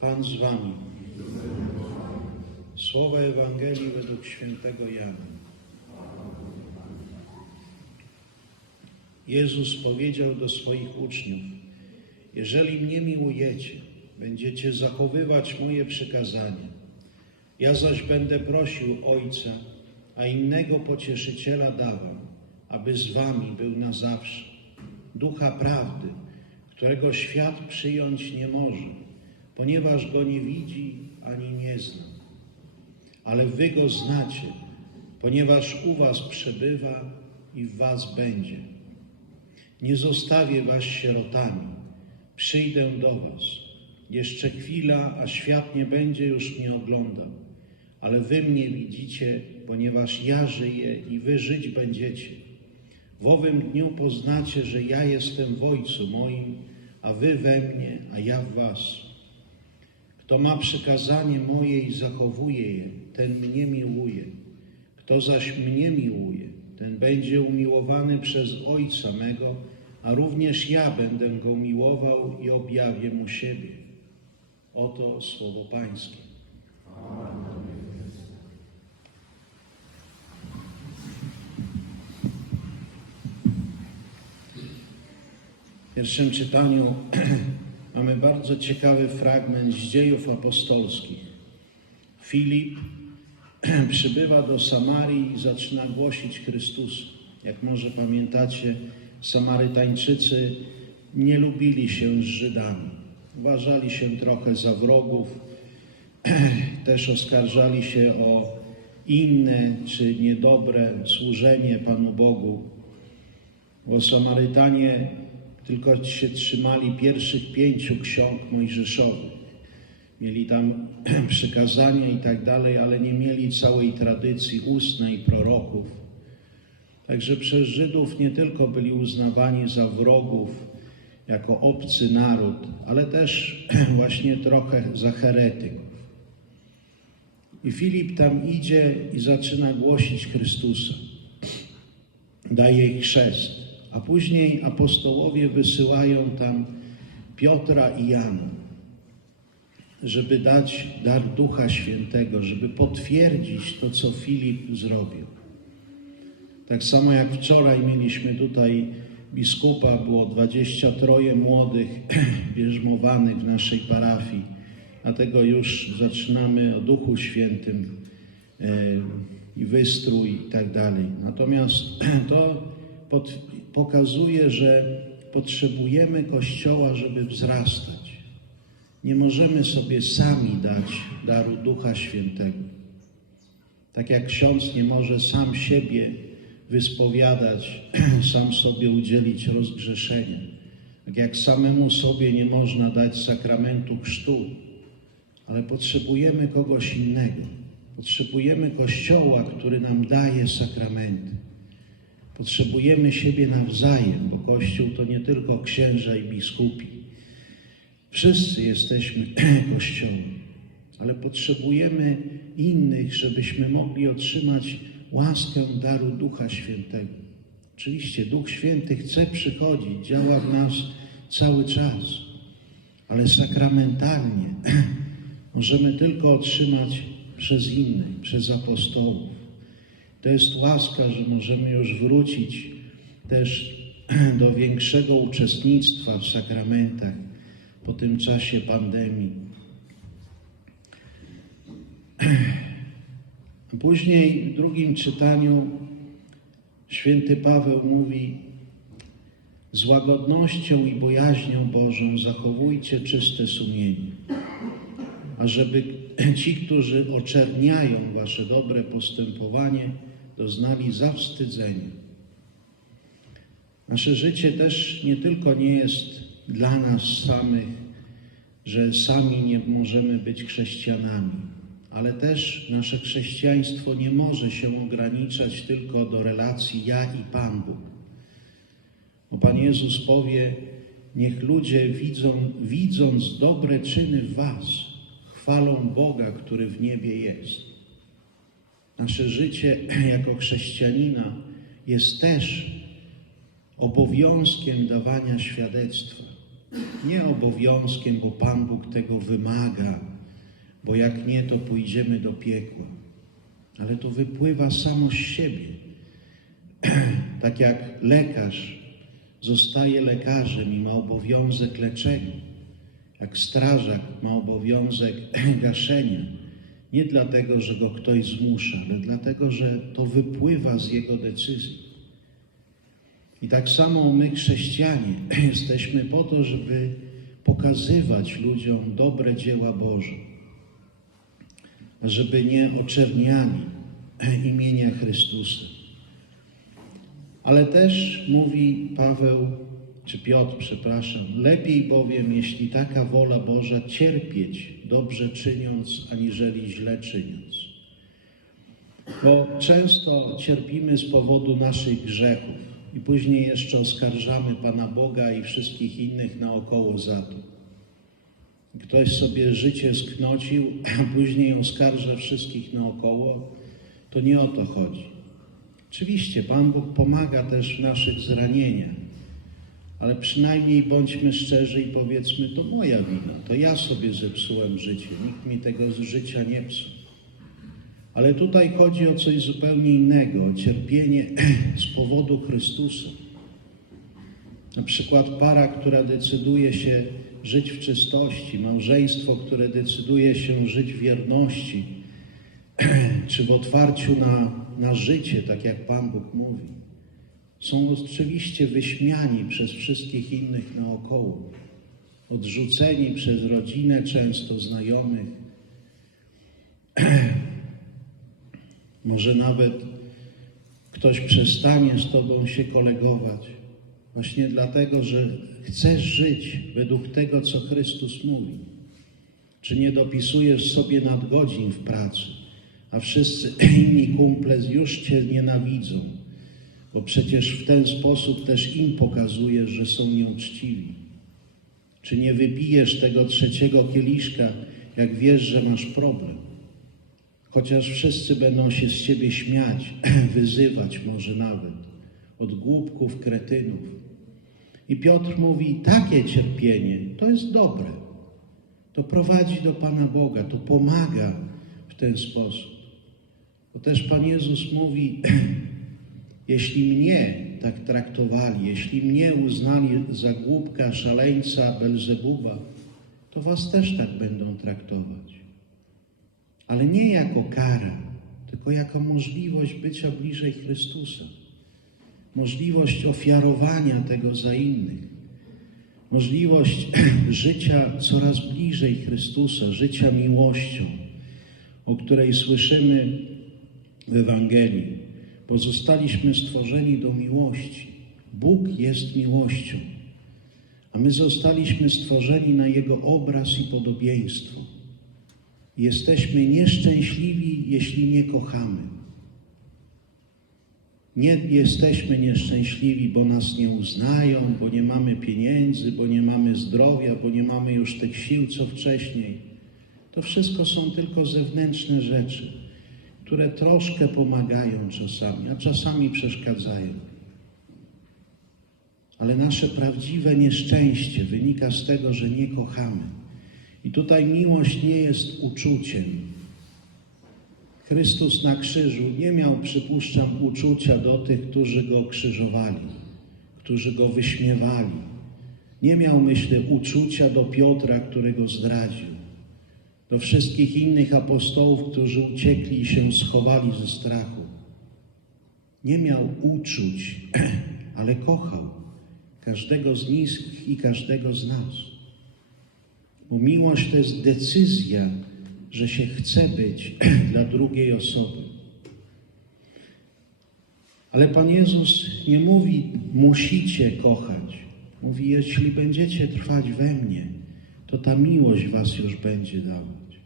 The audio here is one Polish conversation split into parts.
Pan z wami. Słowa Ewangelii według świętego Jana. Jezus powiedział do swoich uczniów: Jeżeli mnie miłujecie, będziecie zachowywać moje przykazania. Ja zaś będę prosił Ojca, a innego pocieszyciela dawam, aby z wami był na zawsze. Ducha prawdy, którego świat przyjąć nie może, ponieważ go nie widzi ani nie zna. Ale wy go znacie, ponieważ u was przebywa i w was będzie. Nie zostawię was sierotami, przyjdę do was. Jeszcze chwila, a świat nie będzie już mnie oglądał, ale wy mnie widzicie, ponieważ ja żyję i wy żyć będziecie. W owym dniu poznacie, że ja jestem w Ojcu moim, a wy we mnie, a ja w was. Kto ma przykazanie moje i zachowuje je, ten mnie miłuje. Kto zaś mnie miłuje, ten będzie umiłowany przez Ojca mego, a również ja będę go miłował i objawię mu siebie. Oto słowo Pańskie. W pierwszym czytaniu mamy bardzo ciekawy fragment z dziejów apostolskich. Filip przybywa do Samarii i zaczyna głosić Chrystusa. Jak może pamiętacie, Samarytańczycy nie lubili się z Żydami. Uważali się trochę za wrogów, też oskarżali się o inne czy niedobre służenie Panu Bogu. Bo Samarytanie tylko się trzymali pierwszych pięciu ksiąg mojżeszowych. Mieli tam przykazania i tak dalej, ale nie mieli całej tradycji ustnej proroków. Także przez Żydów nie tylko byli uznawani za wrogów, jako obcy naród, ale też właśnie trochę za heretyków. I Filip tam idzie i zaczyna głosić Chrystusa. Daje ich chrzest, a później apostołowie wysyłają tam Piotra i Jana, żeby dać dar Ducha Świętego, żeby potwierdzić to, co Filip zrobił. Tak samo jak wczoraj mieliśmy tutaj biskupa, było 23 młodych bierzmowanych w naszej parafii, dlatego już zaczynamy o Duchu Świętym e, i wystrój i tak dalej. Natomiast to pod, pokazuje, że potrzebujemy Kościoła, żeby wzrastać. Nie możemy sobie sami dać daru Ducha Świętego. Tak jak ksiądz nie może sam siebie wyspowiadać, sam sobie udzielić rozgrzeszenia. Tak jak samemu sobie nie można dać sakramentu chrztu, ale potrzebujemy kogoś innego. Potrzebujemy Kościoła, który nam daje sakramenty. Potrzebujemy siebie nawzajem, bo Kościół to nie tylko księża i biskupi. Wszyscy jesteśmy Kościołem, ale potrzebujemy innych, żebyśmy mogli otrzymać łaskę daru Ducha Świętego. Oczywiście Duch Święty chce przychodzić, działa w nas cały czas, ale sakramentalnie możemy tylko otrzymać przez innych, przez apostołów. To jest łaska, że możemy już wrócić też do większego uczestnictwa w sakramentach po tym czasie pandemii. Później w drugim czytaniu święty Paweł mówi: Z łagodnością i bojaźnią Bożą zachowujcie czyste sumienie, ażeby ci, którzy oczerniają wasze dobre postępowanie, doznali zawstydzenia. Nasze życie też nie tylko nie jest dla nas samych, że sami nie możemy być chrześcijanami, ale też nasze chrześcijaństwo nie może się ograniczać tylko do relacji ja i Pan Bóg. Bo Pan Jezus powie, niech ludzie widzą, widząc dobre czyny w Was, chwalą Boga, który w niebie jest. Nasze życie jako chrześcijanina jest też obowiązkiem dawania świadectwa. Nie obowiązkiem, bo Pan Bóg tego wymaga, bo jak nie, to pójdziemy do piekła. Ale to wypływa samo z siebie. tak jak lekarz zostaje lekarzem i ma obowiązek leczenia, jak strażak ma obowiązek gaszenia. Nie dlatego, że go ktoś zmusza, ale dlatego, że to wypływa z jego decyzji. I tak samo my, chrześcijanie, jesteśmy po to, żeby pokazywać ludziom dobre dzieła Boże, żeby nie oczerniali imienia Chrystusa. Ale też mówi Paweł, czy Piotr, przepraszam, lepiej bowiem, jeśli taka wola Boża, cierpieć, dobrze czyniąc, aniżeli źle czyniąc. Bo często cierpimy z powodu naszych grzechów i później jeszcze oskarżamy Pana Boga i wszystkich innych naokoło za to. Ktoś sobie życie sknocił, a później oskarża wszystkich naokoło, to nie o to chodzi. Oczywiście Pan Bóg pomaga też w naszych zranieniach, ale przynajmniej bądźmy szczerzy i powiedzmy, to moja wina, to ja sobie zepsułem życie, nikt mi tego z życia nie psuł. Ale tutaj chodzi o coś zupełnie innego, o cierpienie z powodu Chrystusa. Na przykład para, która decyduje się żyć w czystości, małżeństwo, które decyduje się żyć w wierności, czy w otwarciu na, na życie, tak jak Pan Bóg mówi, są oczywiście wyśmiani przez wszystkich innych naokoło, odrzuceni przez rodzinę, często znajomych. Może nawet ktoś przestanie z Tobą się kolegować, właśnie dlatego, że chcesz żyć według tego, co Chrystus mówi. Czy nie dopisujesz sobie nadgodzin w pracy, a wszyscy inni kumple już Cię nienawidzą, bo przecież w ten sposób też im pokazujesz, że są nieuczciwi. Czy nie wybijesz tego trzeciego kieliszka, jak wiesz, że masz problem? Chociaż wszyscy będą się z ciebie śmiać, wyzywać może nawet, od głupków, kretynów. I Piotr mówi, takie cierpienie to jest dobre. To prowadzi do Pana Boga, to pomaga w ten sposób. Bo też Pan Jezus mówi, jeśli mnie tak traktowali, jeśli mnie uznali za głupka, szaleńca, Belzebuba, to was też tak będą traktować. Ale nie jako karę, tylko jako możliwość bycia bliżej Chrystusa. Możliwość ofiarowania tego za innych. Możliwość życia coraz bliżej Chrystusa, życia miłością, o której słyszymy w Ewangelii. Pozostaliśmy stworzeni do miłości. Bóg jest miłością, a my zostaliśmy stworzeni na Jego obraz i podobieństwo. Jesteśmy nieszczęśliwi, jeśli nie kochamy. Nie jesteśmy nieszczęśliwi, bo nas nie uznają, bo nie mamy pieniędzy, bo nie mamy zdrowia, bo nie mamy już tych sił, co wcześniej. To wszystko są tylko zewnętrzne rzeczy, które troszkę pomagają czasami, a czasami przeszkadzają. Ale nasze prawdziwe nieszczęście wynika z tego, że nie kochamy. I tutaj miłość nie jest uczuciem. Chrystus na krzyżu nie miał, przypuszczam, uczucia do tych, którzy go krzyżowali, którzy go wyśmiewali. Nie miał, myślę, uczucia do Piotra, który go zdradził, do wszystkich innych apostołów, którzy uciekli i się schowali ze strachu. Nie miał uczuć, ale kochał każdego z nich i każdego z nas. Bo miłość to jest decyzja, że się chce być dla drugiej osoby. Ale Pan Jezus nie mówi, musicie kochać. Mówi, jeśli będziecie trwać we mnie, to ta miłość was już będzie dawać.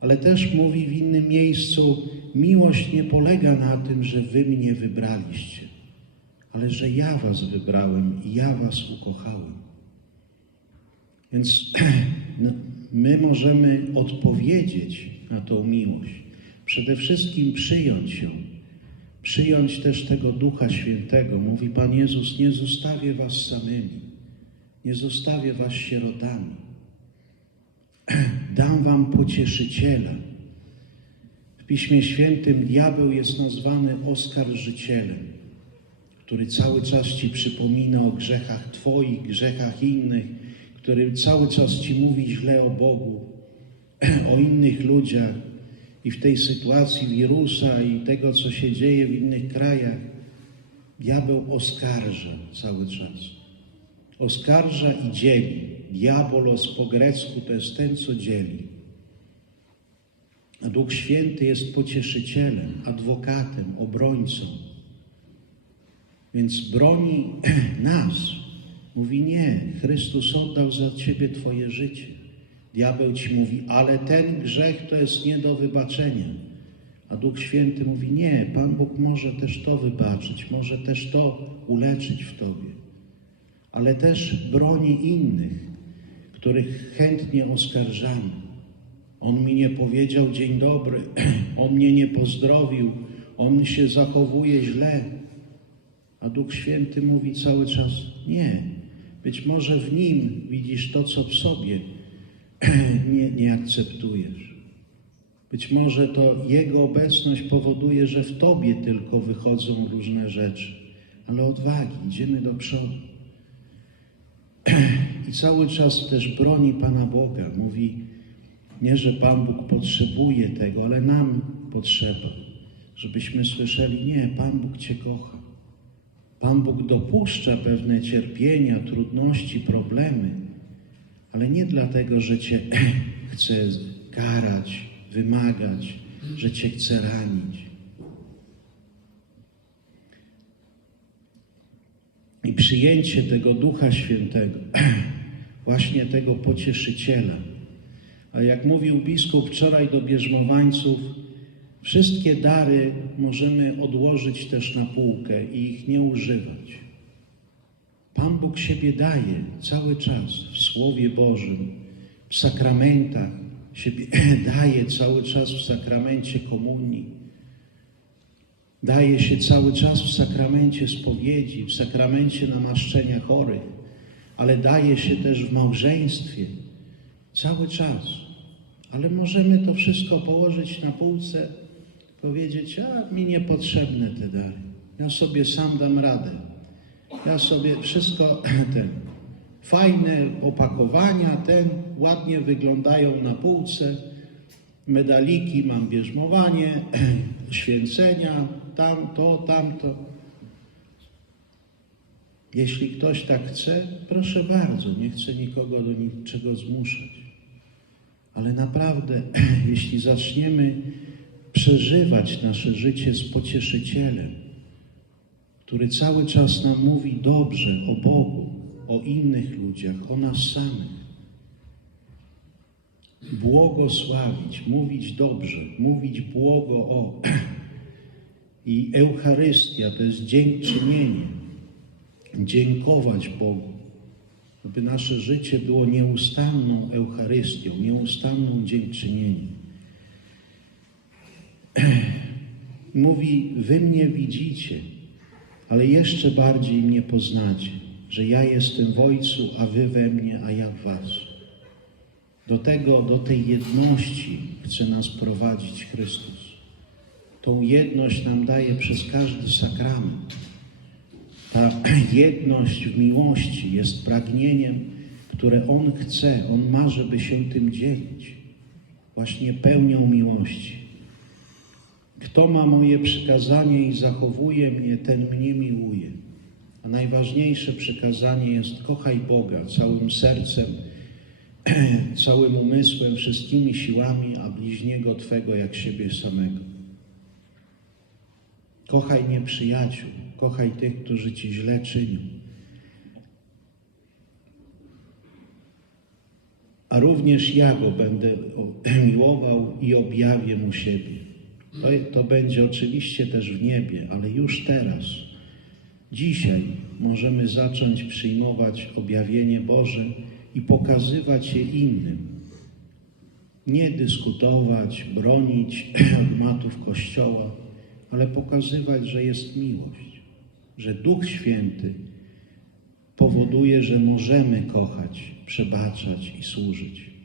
Ale też mówi w innym miejscu, miłość nie polega na tym, że wy mnie wybraliście, ale że ja was wybrałem i ja was ukochałem. Więc no, my możemy odpowiedzieć na tą miłość. Przede wszystkim przyjąć ją. Przyjąć też tego Ducha Świętego. Mówi Pan Jezus, nie zostawię was samymi. Nie zostawię was sierotami. Dam wam pocieszyciela. W Piśmie Świętym diabeł jest nazwany oskarżycielem, który cały czas ci przypomina o grzechach Twoich, grzechach innych, który cały czas ci mówi źle o Bogu, o innych ludziach. I w tej sytuacji wirusa i tego, co się dzieje w innych krajach, diabeł oskarża cały czas. Oskarża i dzieli. Diabolos po grecku to jest ten, co dzieli. A Duch Święty jest pocieszycielem, adwokatem, obrońcą. Więc broni nas. Mówi nie, Chrystus oddał za ciebie twoje życie. Diabeł ci mówi, ale ten grzech to jest nie do wybaczenia. A Duch Święty mówi, nie, Pan Bóg może też to wybaczyć, może też to uleczyć w tobie. Ale też broni innych, których chętnie oskarżamy. On mi nie powiedział dzień dobry, on mnie nie pozdrowił, on się zachowuje źle. A Duch Święty mówi cały czas: Nie. Być może w nim widzisz to, co w sobie nie, nie akceptujesz. Być może to Jego obecność powoduje, że w Tobie tylko wychodzą różne rzeczy. Ale odwagi, idziemy do przodu. I cały czas też broni Pana Boga. Mówi, nie, że Pan Bóg potrzebuje tego, ale nam potrzeba, żebyśmy słyszeli, nie, Pan Bóg Cię kocha. Pan Bóg dopuszcza pewne cierpienia, trudności, problemy, ale nie dlatego, że Cię chce karać, wymagać, że Cię chce ranić. I przyjęcie tego Ducha Świętego, właśnie tego pocieszyciela. A jak mówił biskup wczoraj do bierzmowańców, wszystkie dary możemy odłożyć też na półkę i ich nie używać. Pan Bóg siebie daje cały czas w Słowie Bożym, w sakramentach, siebie daje cały czas w sakramencie komunii. Daje się cały czas w sakramencie spowiedzi, w sakramencie namaszczenia chorych, ale daje się też w małżeństwie. Cały czas. Ale możemy to wszystko położyć na półce, powiedzieć, a mi niepotrzebne te dary. Ja sobie sam dam radę. Ja sobie wszystko ten. Fajne opakowania, ten ładnie wyglądają na półce. Medaliki, mam bierzmowanie, święcenia, tamto, tamto. Jeśli ktoś tak chce, proszę bardzo, nie chcę nikogo do niczego zmuszać. Ale naprawdę, jeśli zaczniemy przeżywać nasze życie z pocieszycielem, który cały czas nam mówi dobrze o Bogu, o innych ludziach, o nas samych, błogosławić, mówić dobrze, mówić błogo o. I Eucharystia to jest dziękczynienie, dziękować Bogu, aby nasze życie było nieustanną Eucharystią, nieustanną dziękczynieniem. Mówi, wy mnie widzicie, ale jeszcze bardziej mnie poznacie, że ja jestem w Ojcu, a wy we mnie, a ja w was. Do tego, do tej jedności chce nas prowadzić Chrystus. Tą jedność nam daje przez każdy sakrament. Ta jedność w miłości jest pragnieniem, które On chce, On ma, żeby się tym dzielić. Właśnie pełnią miłości. Kto ma moje przykazanie i zachowuje mnie, ten mnie miłuje. A najważniejsze przykazanie jest kochaj Boga całym sercem, całym umysłem, wszystkimi siłami, a bliźniego Twego jak siebie samego. Kochaj nieprzyjaciół, kochaj tych, którzy Ci źle czynią. A również ja Go będę miłował i objawię Mu siebie. To, to będzie oczywiście też w niebie, ale już teraz, dzisiaj możemy zacząć przyjmować objawienie Boże i pokazywać je innym. Nie dyskutować, bronić dogmatów Kościoła, ale pokazywać, że jest miłość, że Duch Święty powoduje, że możemy kochać, przebaczać i służyć.